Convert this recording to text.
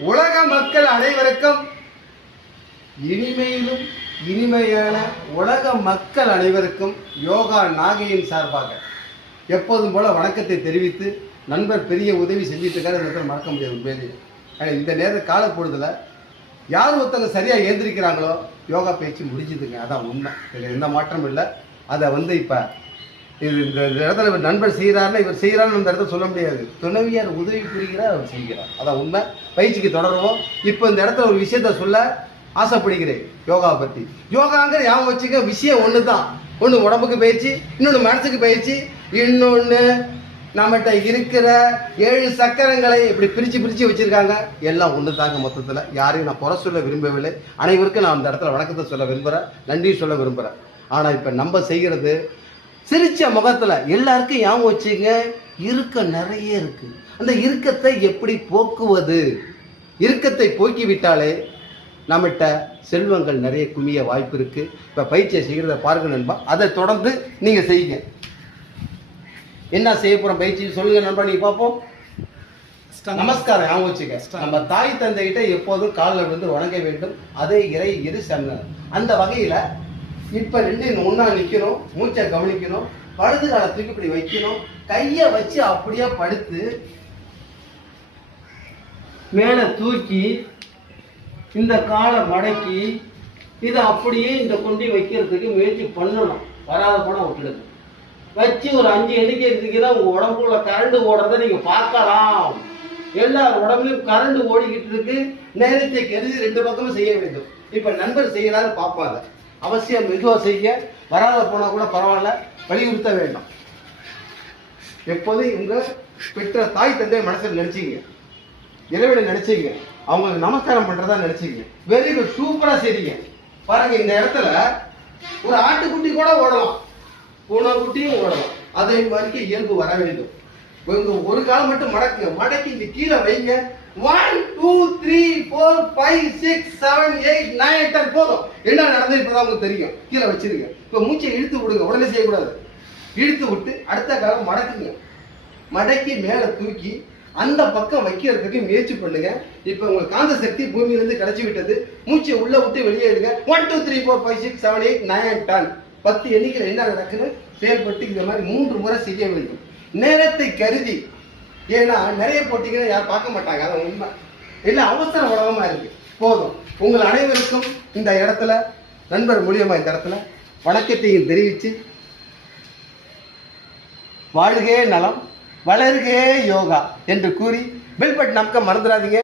உலக மக்கள் அனைவருக்கும் இனிமையிலும் இனிமையான உலக மக்கள் அனைவருக்கும் யோகா நாகையின் சார்பாக எப்போதும் போல வணக்கத்தை தெரிவித்து நண்பர் பெரிய உதவி செஞ்சுட்டு இருக்காரு. மறக்க முடியாது உண்மையிலேயே. இந்த நேர காலப்பொழுதுல யார் ஒருத்தங்க சரியாக ஏந்திரிக்கிறாங்களோ யோகா பயிற்சி முடிஞ்சுதுங்க. அதான் உண்மை, இதில் எந்த மாற்றமும் இல்லை. அதை இப்போ இந்த இடத்துல நண்பர் செய்கிறாருன்னா இவர் செய்கிறான்னு இந்த இடத்துல சொல்ல முடியாது. துணைவியார் உதவி புரிகிறார், அவர் செய்கிறார். அதான் உண்மை. பயிற்சிக்கு தொடருவோம். இப்போ இந்த இடத்துல ஒரு விஷயத்த சொல்ல ஆசைப்படுகிறேன். யோகாவை பற்றி. யோகாங்கிற ஞாபகம் வச்சுக்க விஷயம் ஒன்று தான். ஒன்று உடம்புக்கு பயிற்சி, இன்னொன்று மனசுக்கு பயிற்சி, இன்னொன்று நம்மகிட்ட இருக்கிற 7 சக்கரங்களை இப்படி பிரித்து வச்சுருக்காங்க. எல்லாம் ஒன்று தாங்க. மொத்தத்தில் யாரையும் நான் குறை சொல்ல விரும்பவில்லை. அனைவருக்கும் நான் அந்த இடத்துல வணக்கத்தை சொல்ல விரும்புகிறேன், நன்றி சொல்ல விரும்புகிறேன். ஆனால் இப்போ நம்ம செய்கிறது சிரிச்ச முகத்தில் எல்லாருக்கும் ஞாபகம் வச்சுங்க, இறுக்கம் நிறைய இருக்குது. அந்த இறுக்கத்தை எப்படி போக்குவது? இறுக்கத்தை போக்கிவிட்டாலே நம்மகிட்ட செல்வங்கள் நிறைய குமிய வாய்ப்பு இருக்குது. இப்போ பயிற்சியை செய்கிறத பாருங்க நண்பா. அதை தொடர்ந்து நீங்கள் செய்யுங்க. என்ன செய்ய போகிறோம் பயிற்சி சொல்லுங்க நண்பா. நீங்கள் பார்ப்போம். நமஸ்காரம் ஞாபகம் வச்சுக்க. நம்ம தாய் தந்தைகிட்ட எப்போதும் காலில் விழுந்து வணங்க வேண்டும். அதே இரு சன்ன. அந்த வகையில் இப்போ 2 ஒன்றா நிற்கணும். மூச்சை கவனிக்கணும். வலது காலத்துக்கு இப்படி வைக்கணும். கையை வச்சு அப்படியே படுத்து மேலே தூக்கி இந்த காலை மடக்கி இதை அப்படியே இந்த கொண்டி வைக்கிறதுக்கு முயற்சி பண்ணணும். வராத போனால் விட்டுடுது. வச்சு ஒரு 5 எண்ணிக்கை இருந்தீங்கன்னா உங்கள் உடம்புக்குள்ள கரண்ட் ஓடுறதை நீங்கள் பார்க்கலாம். எல்லார் உடம்புலையும் கரண்ட் ஓடிக்கிட்டு இருக்கு. நேரத்தை கருதி 2 பக்கமும் செய்ய வேண்டும். இப்போ நண்பர் செய்யறாரு பார்ப்பாங்க. அவசியம் மெதுவாக செய்ய. வராத போனால் கூட பரவாயில்ல, வலியுறுத்த வேண்டாம். எப்போதும் உங்கள் பெற்ற தாய் தந்தையை மனசில் நினைச்சிங்க, இறைவனை நினைச்சிங்க, அவங்களுக்கு நமஸ்காரம் பண்ணுறதா நினைச்சிங்க. வெரி குட், சூப்பராக செய்றீங்க. பாருங்க, இந்த இடத்துல ஒரு ஆட்டுக்குட்டி கூட ஓடலாம், பூனைக்குட்டியும் ஓடலாம். அதே மாதிரி இயல்பு வர வேண்டும். ஒரு காலம் மட்டும் மடக்குங்க. மடக்கி இந்த கீழே வைங்க. 1 2 3 4 5 6 7 8 9 10 போதும். என்ன நடந்தது இப்பதான் உங்களுக்கு தெரியும். கீழே வச்சிருங்க. இப்போ மூச்சை இழுத்து விடுங்க. உடனே செய்யக்கூடாது. இழுத்து விட்டு அடுத்த காலம் மடக்குங்க. மடக்கி மேலே தூக்கி அந்த பக்கம் வைக்கிறதுக்கு முயற்சி பண்ணுங்க. இப்போ உங்களுக்கு காந்த சக்தி பூமியிலிருந்து கிடைச்சி விட்டது. மூச்சை உள்ள விட்டு வெளியே எடுங்க. 1 2 3 4 5 6 7 8 9 10 10 எண்ணிக்கையில் என்ன நடக்குன்னு செயல்பட்டு இந்த மாதிரி 3 முறை செய்ய வேண்டும். நேரத்தை கருதி. ஏன்னா நிறைய போட்டிகளை யாரும் பார்க்க மாட்டாங்க. அதான் உண்மை. இல்லை, அவசர உலகமாக இருக்கு. போதும். உங்கள் அனைவருக்கும் இந்த இடத்துல நண்பர் மூலியமாக இந்த இடத்துல வணக்கத்தையும் தெரிவித்து வாழ்கே நலம் வளர்கே யோகா என்று கூறி பெல் பட்டன் நமக்கு மறந்துடாதீங்க.